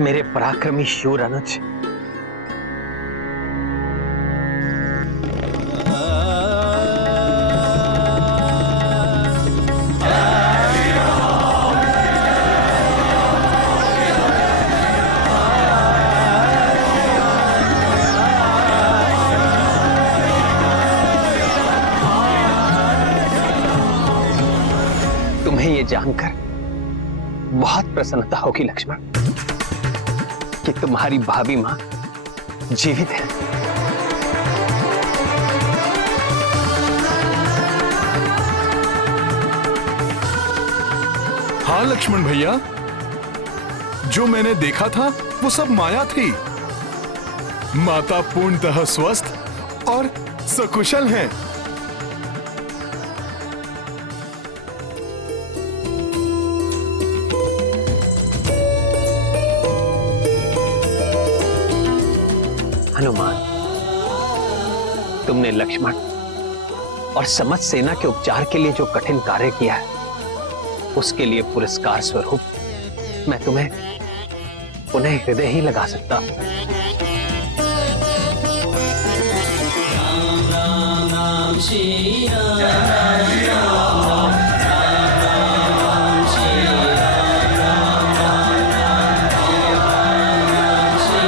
मेरे पराक्रमी शूर अनुज, तुम्हें ये जानकर बहुत प्रसन्नता होगी लक्ष्मण कि तुम्हारी भाभी मां जीवित है। हाँ लक्ष्मण भैया, जो मैंने देखा था वो सब माया थी। माता पूर्णतः स्वस्थ और सकुशल हैं। हनुमान, तुमने लक्ष्मण और समस्त सेना के उपचार के लिए जो कठिन कार्य किया है, उसके लिए पुरस्कार स्वरूप मैं तुम्हें पुनः हृदय ही लगा सकता हूं। राम राम राम श्री राम राम राम राम श्री राम राम राम राम श्री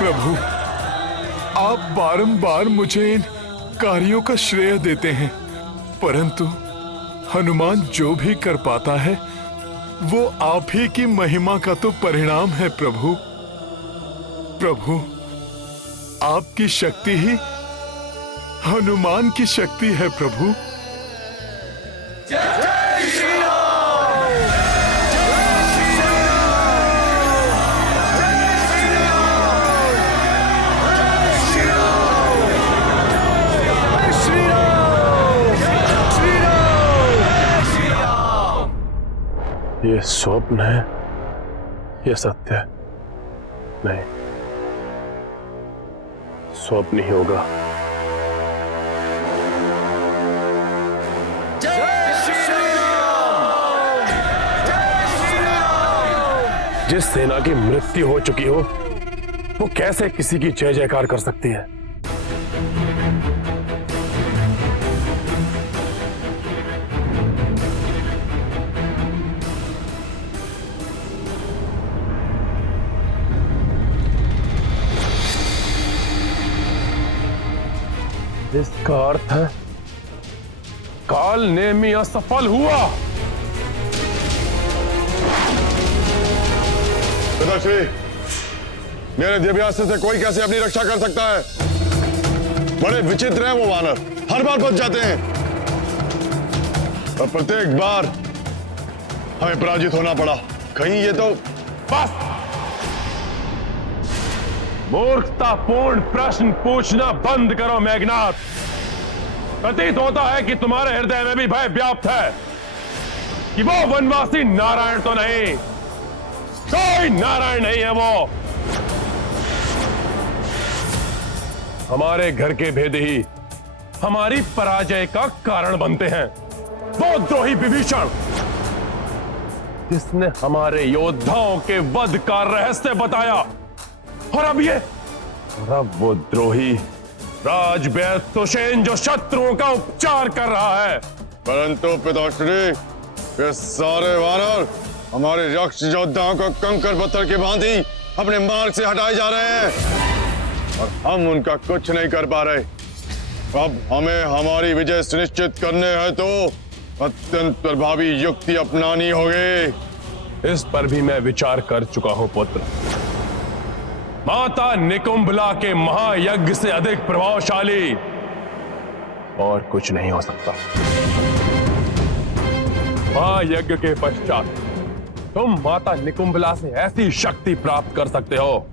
प्रभु, आप बारंबार मुझे इन कार्यों का श्रेय देते हैं, परंतु हनुमान जो भी कर पाता है वो आप ही की महिमा का तो परिणाम है प्रभु। प्रभु, आपकी शक्ति ही हनुमान की शक्ति है प्रभु। ये स्वप्न है या सत्य है? नहीं, स्वप्न ही होगा। जिस सेना की मृत्यु हो चुकी हो वो कैसे किसी की जय जयकार कर सकती है? इसका अर्थ है काल नेमी असफल हुआ। पिताश्री, मेरे दिव्यास्त्र से कोई कैसे अपनी रक्षा कर सकता है? बड़े विचित्र हैं वो वानर, हर बार बच जाते हैं और प्रत्येक बार हमें पराजित होना पड़ा। कहीं ये तो बस, मूर्खतापूर्ण प्रश्न पूछना बंद करो मेघनाथ। प्रतीत होता है कि तुम्हारे हृदय में भी भय व्याप्त है कि वो वनवासी नारायण तो नहीं, कोई नारायण नहीं है वो। हमारे घर के भेद ही हमारी पराजय का कारण बनते हैं। वो द्रोही विभीषण जिसने हमारे योद्धाओं के वध का रहस्य बताया, और अब वो द्रोही राजवैद्य सुषेण जो शत्रुओं का उपचार कर रहा है। परंतु पिताश्री, ये सारे वानर हमारे राक्षस योद्धाओं को कंकर पत्थर के भांति अपने मार्ग से हटाए जा रहे हैं और हम उनका कुछ नहीं कर पा रहे। अब हमें हमारी विजय सुनिश्चित करने हैं तो अत्यंत प्रभावी युक्ति अपनानी होगी। इस पर भी मैं विचार कर चुका हूं पुत्र। माता निकुंभला के महायज्ञ से अधिक प्रभावशाली और कुछ नहीं हो सकता। महायज्ञ के पश्चात तुम माता निकुंभला से ऐसी शक्ति प्राप्त कर सकते हो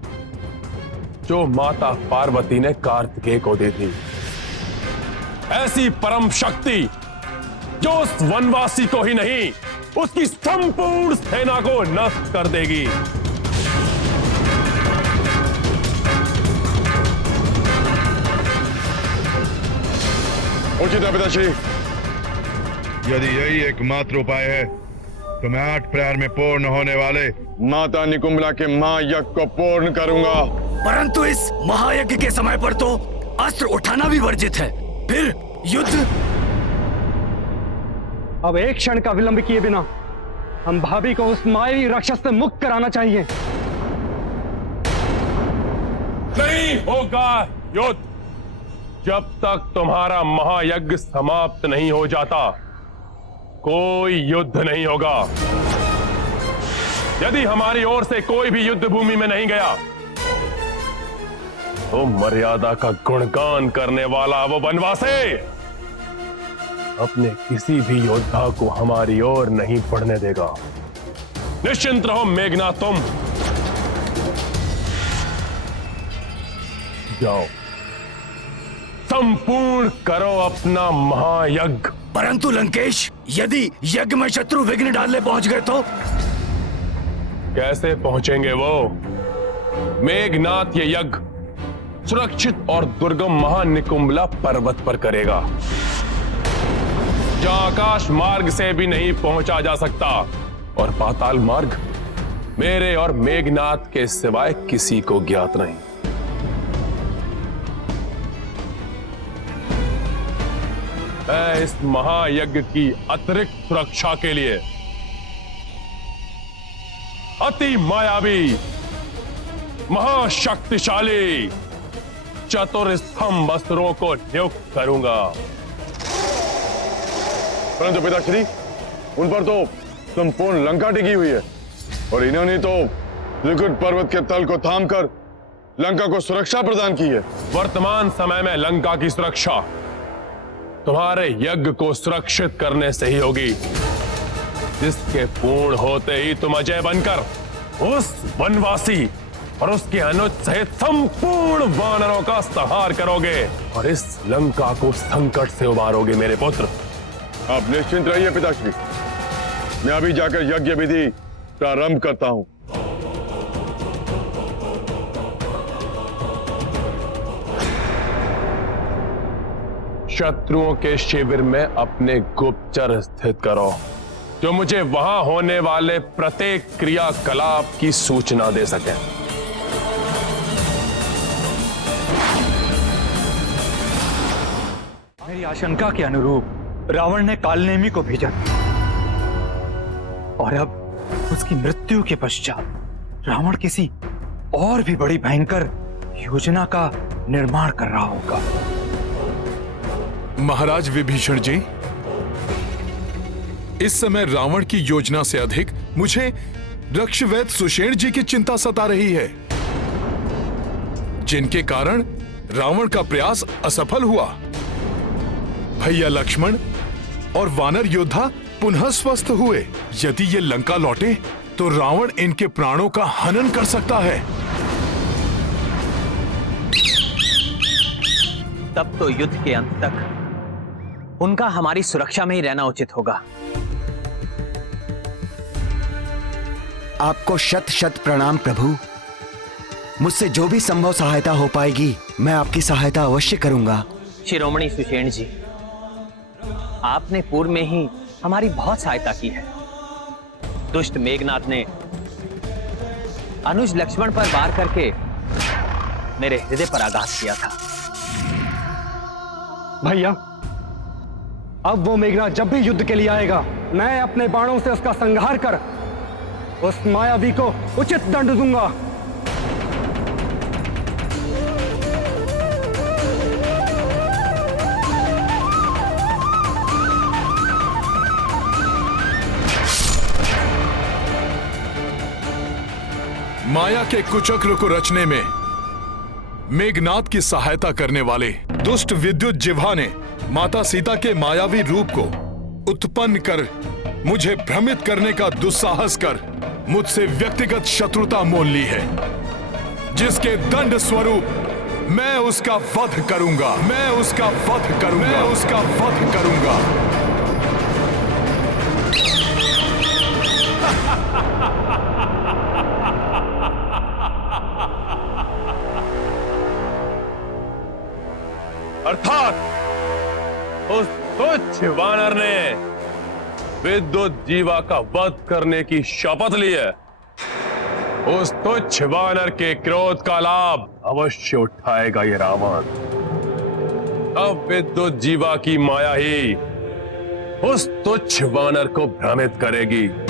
जो माता पार्वती ने कार्तिकेय को दी थी। ऐसी परम शक्ति जो उस वनवासी को ही नहीं, उसकी संपूर्ण सेना को नष्ट कर देगी। उचित है पिताश्री। यदि यही एकमात्र उपाय है तो मैं 8 प्रहर में पूर्ण होने वाले माता निकुंभला के महायज्ञ को पूर्ण करूंगा। परंतु इस महायज्ञ के समय पर तो अस्त्र उठाना भी वर्जित है, फिर युद्ध। अब एक क्षण का विलंब किए बिना हम भाभी को उस मायावी राक्षस से मुक्त कराना चाहिए। नहीं होगा युद्ध जब तक तुम्हारा महायज्ञ समाप्त नहीं हो जाता। कोई युद्ध नहीं होगा। यदि हमारी ओर से कोई भी युद्ध भूमि में नहीं गया तो मर्यादा का गुणगान करने वाला वो वनवासी अपने किसी भी योद्धा को हमारी ओर नहीं बढ़ने देगा। निश्चिंत रहो मेघनाथ, तुम जाओ, संपूर्ण करो अपना महायज्ञ। परंतु लंकेश, यदि यज्ञ में शत्रु विघ्न डालने पहुंच गए तो? कैसे पहुंचेंगे वो? मेघनाथ ये यज्ञ सुरक्षित और दुर्गम महानिकुंभला पर्वत पर करेगा, जहां आकाश मार्ग से भी नहीं पहुंचा जा सकता और पाताल मार्ग मेरे और मेघनाथ के सिवाय किसी को ज्ञात नहीं। मैं इस महायज्ञ की अतिरिक्त सुरक्षा के लिए अति मायावी, महाशक्तिशाली चतुर्स्तंभ अस्त्रों को नियुक्त करूंगा। परंतु पिताश्री, उन पर तो संपूर्ण लंका टिकी हुई है और इन्होंने तो त्रिकुट पर्वत के तल को थामकर लंका को सुरक्षा प्रदान की है। वर्तमान समय में लंका की सुरक्षा तुम्हारे यज्ञ को सुरक्षित करने से ही होगी, जिसके पूर्ण होते ही तुम अजय बनकर उस वनवासी और उसके अनुज सहित संपूर्ण वानरों का संहार करोगे और इस लंका को संकट से उबारोगे मेरे पुत्र। आप निश्चिंत रहिए पिताश्री, मैं अभी जाकर यज्ञ विधि प्रारंभ करता हूं। शत्रुओं के शिविर में अपने गुप्तचर स्थित करो, जो मुझे वहां होने वाले प्रत्येक क्रियाकलाप की सूचना दे सके। मेरी आशंका के अनुरूप रावण ने कालनेमी को भेजा और अब उसकी मृत्यु के पश्चात रावण किसी और भी बड़ी भयंकर योजना का निर्माण कर रहा होगा। महाराज विभीषण जी, इस समय रावण की योजना से अधिक मुझे रक्षवैद सुषेण जी की चिंता सता रही है, जिनके कारण रावण का प्रयास असफल हुआ। भैया लक्ष्मण और वानर योद्धा पुनः स्वस्थ हुए। यदि ये लंका लौटे तो रावण इनके प्राणों का हनन कर सकता है। तब तो युद्ध के अंत तक उनका हमारी सुरक्षा में ही रहना उचित होगा। आपको शत शत प्रणाम प्रभु। मुझसे जो भी संभव सहायता हो पाएगी मैं आपकी सहायता अवश्य करूंगा। शिरोमणि सुषेण जी, आपने पूर्व में ही हमारी बहुत सहायता की है। दुष्ट मेघनाथ ने अनुज लक्ष्मण पर वार करके मेरे हृदय पर आघात किया था। भैया, अब वो मेघनाथ जब भी युद्ध के लिए आएगा, मैं अपने बाणों से उसका संहार कर उस मायावी को उचित दंड दूंगा। माया के कुचक्र को रचने में मेघनाथ की सहायता करने वाले दुष्ट विद्युत जिह्वा ने माता सीता के मायावी रूप को उत्पन्न कर मुझे भ्रमित करने का दुस्साहस कर मुझसे व्यक्तिगत शत्रुता मोल ली है, जिसके दंड स्वरूप मैं उसका वध करूंगा, मैं उसका वध करूंगा, मैं उसका वध करूंगा। अर्थात उस तुच्छ वानर ने विद्युत जीवा का वध करने की शपथ ली है। उस तुच्छ वानर के क्रोध का लाभ अवश्य उठाएगा ये रावण। अब विद्युत जीवा की माया ही उस तुच्छ वानर को भ्रमित करेगी।